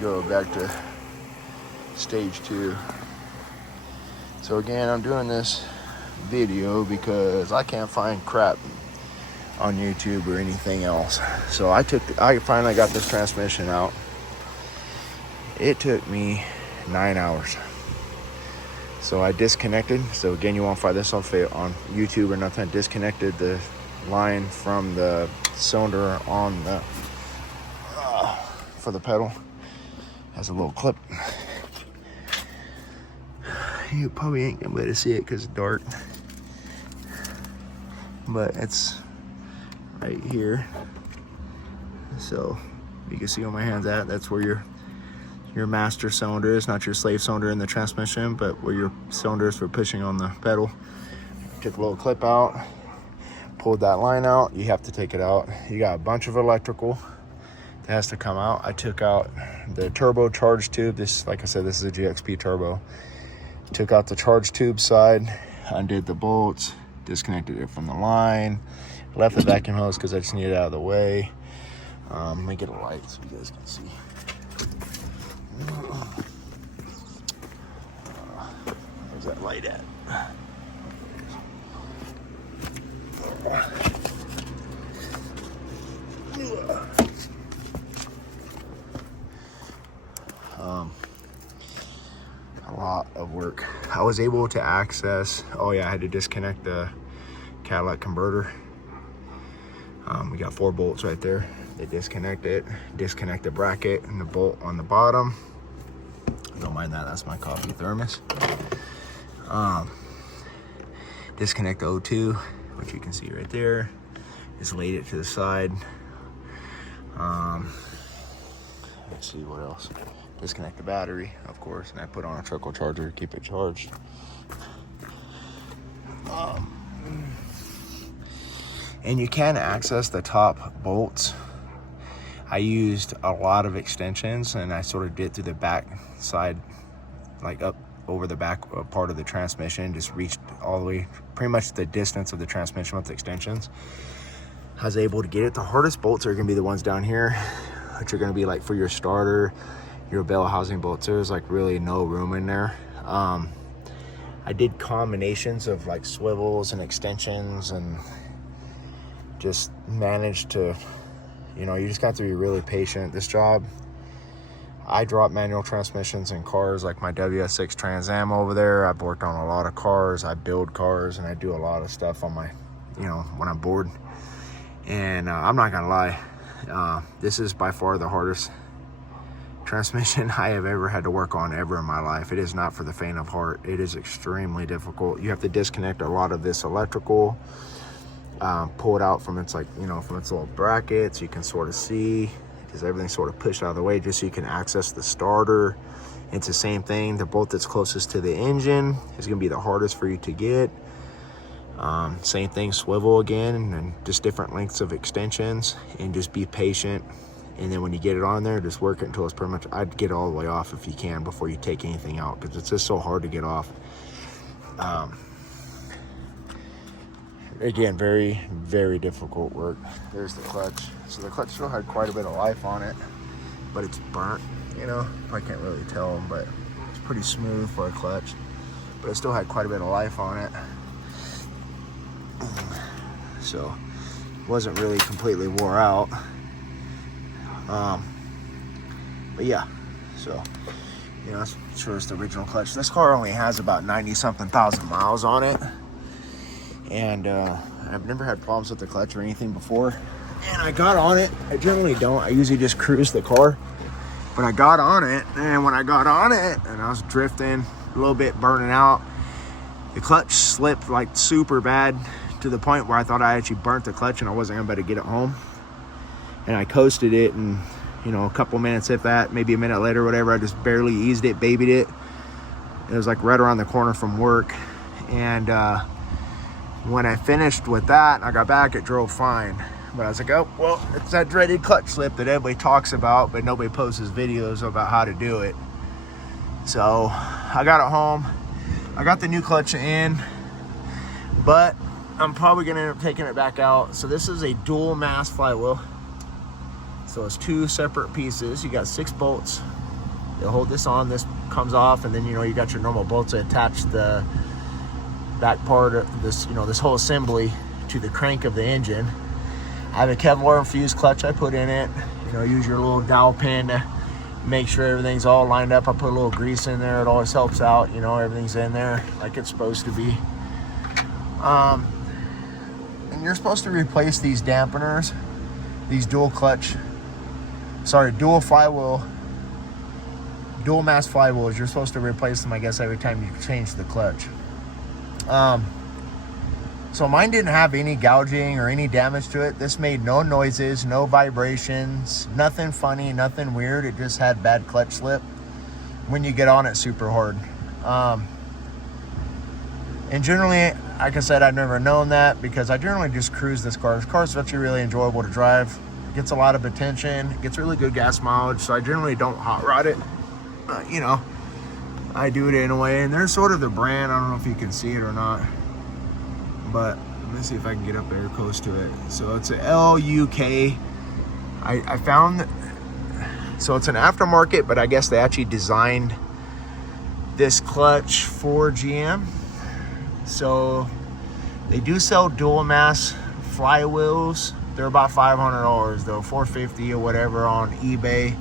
go back to stage 2. So again, I'm doing this video because I can't find crap on YouTube or anything else. So I finally got this transmission out. It took me 9 hours. So I disconnected. So again, you won't find this on YouTube or nothing. I disconnected the line from the cylinder on the for the pedal. Has a little clip. You probably ain't gonna be able to see it because it's dark, but it's right here. So you can see where my hand's at. That's where your master cylinder is, not your slave cylinder in the transmission, but where your cylinder is for pushing on the pedal. Took a little clip out, pulled that line out. You have to take it out. You got a bunch of electrical that has to come out. I took out the turbo charge tube. This, like I said, this is a GXP turbo. Took out the charge tube side, undid the bolts, disconnected it from the line, left the vacuum hose because I just need it out of the way. Let me get a light so you guys can see. Where's that light at? A lot of work. I was able to access, I had to disconnect the catalytic converter. We got 4 bolts right there. They disconnect it, disconnect the bracket and the bolt on the bottom. Don't mind that, that's my coffee thermos. Disconnect the O2, which you can see right there. Just laid it to the side. Let's see what else. Disconnect the battery, of course, and I put on a trickle charger to keep it charged. And you can access the top bolts. I used a lot of extensions, and I sort of did through the back side, like up over the back part of the transmission, just reached all the way, pretty much the distance of the transmission with the extensions. I was able to get it. The hardest bolts are gonna be the ones down here, which are gonna be like for your starter, your bell housing bolts. There's like really no room in there. I did combinations of like swivels and extensions and just managed to, you just got to be really patient. This job, I drop manual transmissions in cars like my WS6 Trans Am over there. I've worked on a lot of cars. I build cars and I do a lot of stuff on my, when I'm bored. And I'm not gonna lie, this is by far the hardest transmission I have ever had to work on ever in my life. It is not for the faint of heart. It is extremely difficult. You have to disconnect a lot of this electrical, pull it out from its from its little brackets. You can sort of see because everything's sort of pushed out of the way just so you can access the starter. It's the same thing. The bolt that's closest to the engine is gonna be the hardest for you to get. Same thing, swivel again, and just different lengths of extensions, and just be patient. And then when you get it on there, just work it until it's pretty much, I'd get it all the way off if you can before you take anything out, because it's just so hard to get off. Again, very, very difficult work. There's the clutch. So the clutch still had quite a bit of life on it, but it's burnt, I can't really tell, but it's pretty smooth for a clutch, but it still had quite a bit of life on it. So wasn't really completely wore out. But yeah, so that's sure it's the original clutch. This car only has about 90-something thousand miles on it, and I've never had problems with the clutch or anything before. And I got on it. I generally don't. I usually just cruise the car, but I got on it, and when I got on it and I was drifting a little bit, burning out, the clutch slipped like super bad to the point where I thought I actually burnt the clutch and I wasn't gonna be able to get it home. And I coasted it, and a couple minutes, if that, maybe a minute later, whatever, I just barely eased it, babied it. It was like right around the corner from work. And when I finished with that, I got back, it drove fine. But I was like, oh, well, it's that dreaded clutch slip that everybody talks about, but nobody posts videos about how to do it. So I got it home. I got the new clutch in, but I'm probably gonna end up taking it back out. So this is a dual mass flywheel. So it's 2 separate pieces. You got 6 bolts You'll hold this on, this comes off, and then you got your normal bolts that attach the back part of this, this whole assembly to the crank of the engine. I have a Kevlar infused clutch I put in it. Use your little dowel pin to make sure everything's all lined up. I put a little grease in there. It always helps out. Everything's in there like it's supposed to be. And you're supposed to replace these dampeners, these dual mass flywheels. You're supposed to replace them, I guess, every time you change the clutch. So mine didn't have any gouging or any damage to it. This made no noises, no vibrations, nothing funny, nothing weird. It just had bad clutch slip when you get on it super hard. And generally, like I said, I've never known that because I generally just cruise this car. This car is actually really enjoyable to drive. It gets a lot of attention. It gets really good gas mileage, so I generally don't hot rod it. I do it in a way, and there's sort of the brand. I don't know if you can see it or not, but let me see if I can get up there close to it. So it's a LUK. I found, so it's an aftermarket, but I guess they actually designed this clutch for GM. So they do sell dual mass flywheels. They're about $500 though, $450 or whatever on eBay.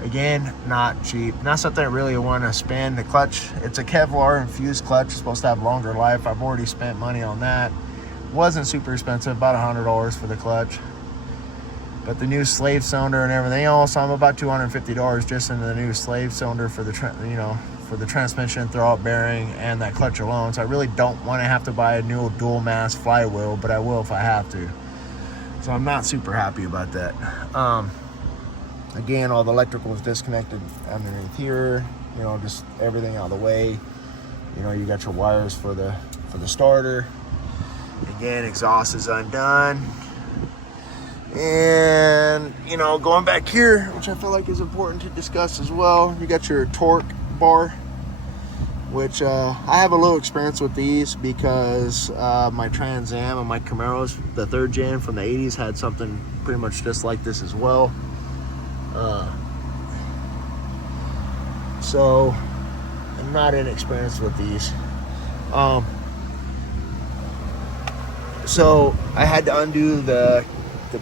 Again, not cheap. Not something I really want to spend. The clutch, it's a Kevlar infused clutch. It's supposed to have longer life. I've already spent money on that. Wasn't super expensive, about $100 for the clutch. But the new slave cylinder and everything else, I'm about $250 just in the new slave cylinder for the for the transmission, throwout bearing, and that clutch alone. So I really don't want to have to buy a new dual mass flywheel, but I will if I have to. So I'm not super happy about that. Again, all the electrical is disconnected underneath here. Just everything out of the way. You got your wires for the starter. Again, exhaust is undone. And going back here, which I feel like is important to discuss as well, you got your torque bar, which I have a little experience with these because my Trans Am and my Camaros, the 3rd gen from the 80s, had something pretty much just like this as well. So I'm not inexperienced with these. So I had to undo the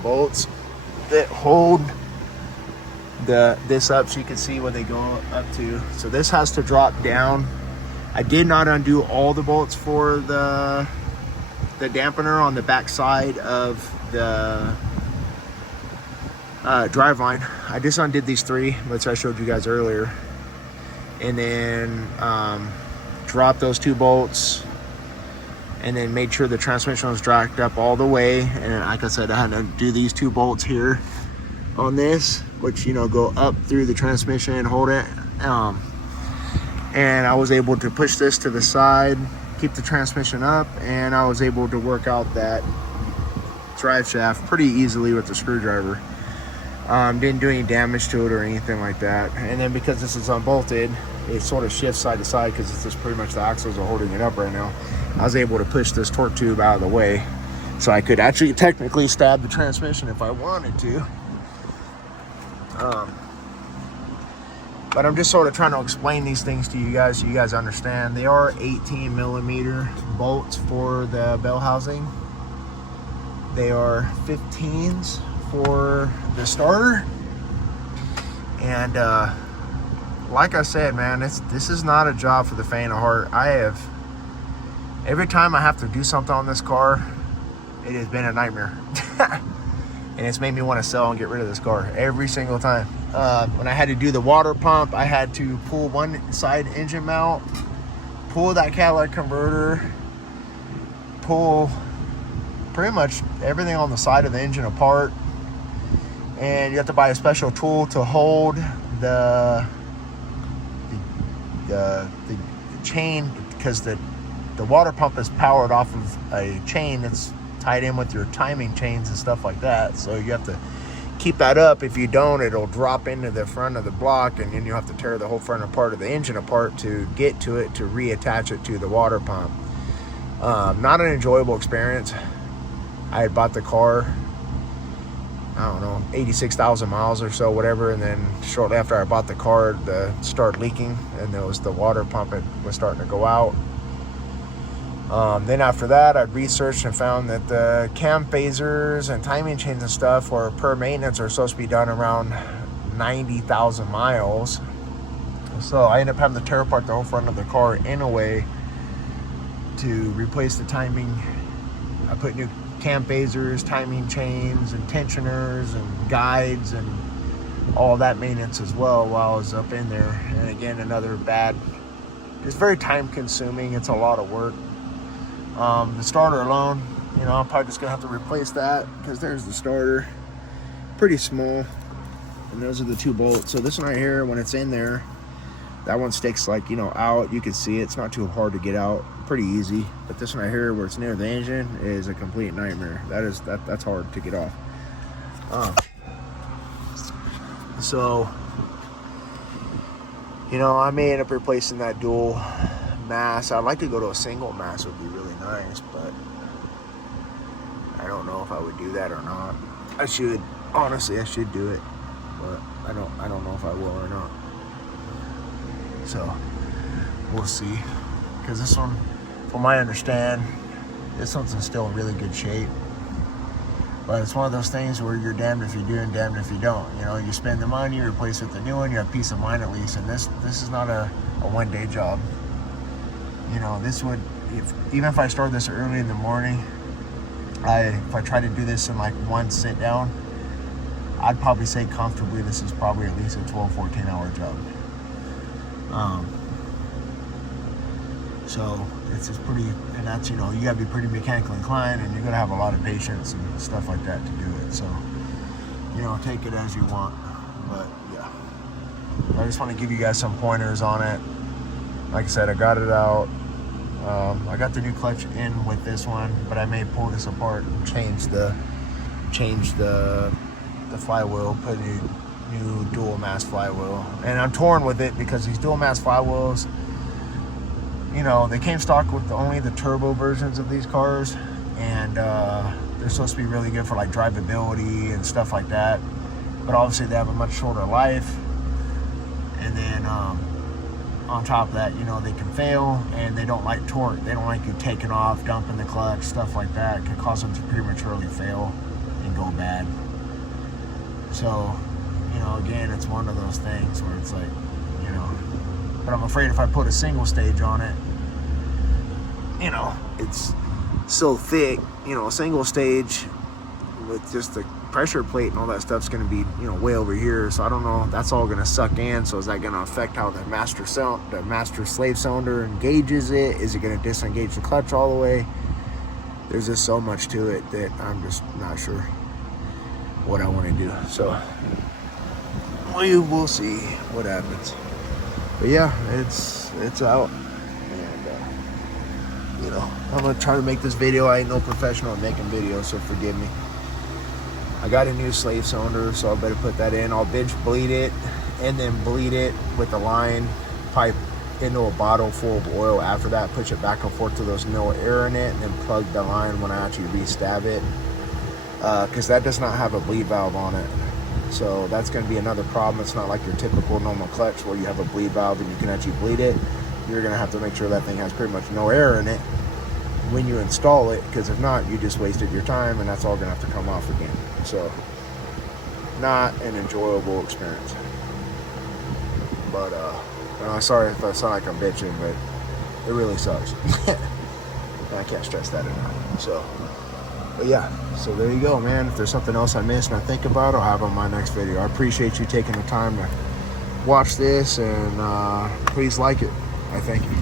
bolts that hold this up so you can see where they go up to. So this has to drop down. I did not undo all the bolts for the dampener on the back side of the driveline. I just undid these 3, which I showed you guys earlier, and then dropped those 2 bolts, and then made sure the transmission was jacked up all the way. And like I said, I had to do these 2 bolts here on this, which go up through the transmission and hold it. And I was able to push this to the side, keep the transmission up, and I was able to work out that drive shaft pretty easily with the screwdriver. Didn't do any damage to it or anything like that. And then because this is unbolted, it sort of shifts side to side because it's just pretty much the axles are holding it up right now. I was able to push this torque tube out of the way so I could actually technically stab the transmission if I wanted to. But I'm just sort of trying to explain these things to you guys so you guys understand. They are 18 millimeter bolts for the bell housing. They are 15s for the starter. And like I said, man, this is not a job for the faint of heart. Every time I have to do something on this car, it has been a nightmare. And it's made me want to sell and get rid of this car every single time. When I had to do the water pump, I had to pull one side engine mount, pull that catalytic converter, pull pretty much everything on the side of the engine apart. And you have to buy a special tool to hold the chain, because the water pump is powered off of a chain that's tied in with your timing chains and stuff like that. So you have to keep that up. If you don't, it'll drop into the front of the block, and then you have to tear the whole front part of the engine apart to get to it, to reattach it to the water pump. Not an enjoyable experience. I had bought the car I don't know, 86,000 miles or so, whatever. And then shortly after I bought the car, it started leaking, and there was the water pump was starting to go out. Then after that, I researched and found that the cam phasers and timing chains and stuff for per maintenance are supposed to be done around 90,000 miles. So I ended up having to tear apart the whole front of the car anyway to replace the timing. I put new cam phasers, timing chains, and tensioners, and guides, and all that maintenance as well while I was up in there. And again, another bad, it's very time consuming. It's a lot of work. The starter alone, you know, I'm probably just gonna have to replace that, because there's the starter, pretty small, and those are the 2 bolts. So this one right here, when it's in there, that one sticks like, you know, out. You can see it's not too hard to get out, pretty easy. But this one right here, where it's near the engine, is a complete nightmare. That's hard to get off. So, you know, I may end up replacing that dual mass. I'd like to go to a single mass, would be really nice, but I don't know if I would do that or not. I should, honestly, I should do it, but I don't know if I will or not. So we'll see, because this one, from what I understand, this one's still in really good shape. But it's one of those things where you're damned if you do and damned if you don't. You know, you spend the money, you replace it with the new one, you have peace of mind at least. And this is not a one-day job. You know, this would, even if I started this early in the morning, if I try to do this in like one sit down, I'd probably say comfortably this is probably at least a 12-14 hour job. So it's just pretty, and that's, you know, you gotta be pretty mechanically inclined, and you're gonna have a lot of patience and stuff like that to do it. So, you know, take it as you want. But yeah, I just want to give you guys some pointers on it. Like I said, I got it out. I got the new clutch in with this one, but I may pull this apart and change the flywheel, put a new dual mass flywheel. And I'm torn with it, because these dual mass flywheels, you know, they came stock with only the turbo versions of these cars, and they're supposed to be really good for like drivability and stuff like that. But obviously they have a much shorter life. And then on top of that, you know, they can fail, and they don't like torque. They don't like you taking off, dumping the clutch, stuff like that. It can cause them to prematurely fail and go bad. So, you know, again, it's one of those things where it's like, you know, but I'm afraid if I put a single stage on it, you know, it's so thick, you know, a single stage with just the pressure plate and all that stuff's going to be, you know, way over here. So I don't know, that's all going to suck in. So is that going to affect how the master slave cylinder engages it? Is it going to disengage the clutch all the way? There's just so much to it that I'm just not sure what I want to do. So we will see what happens. But yeah, it's out, and you know, I'm gonna try to make this video. I ain't no professional at making videos, so forgive me. I got a new slave cylinder, so I better put that in. I'll bench bleed it, and then bleed it with the line pipe into a bottle full of oil. After that, push it back and forth till there's no air in it, and then plug the line when I actually re-stab it, because that does not have a bleed valve on it. So that's going to be another problem. It's not like your typical normal clutch where you have a bleed valve and you can actually bleed it. You're going to have to make sure that thing has pretty much no air in it when you install it, because if not, you just wasted your time, and that's all going to have to come off again. So not an enjoyable experience. But sorry if I sound like I'm bitching, but it really sucks. And I can't stress that enough. So, but yeah, so there you go, man. If there's something else I missed and I think about, I'll have on my next video. I appreciate you taking the time to watch this, and please like it. I thank you.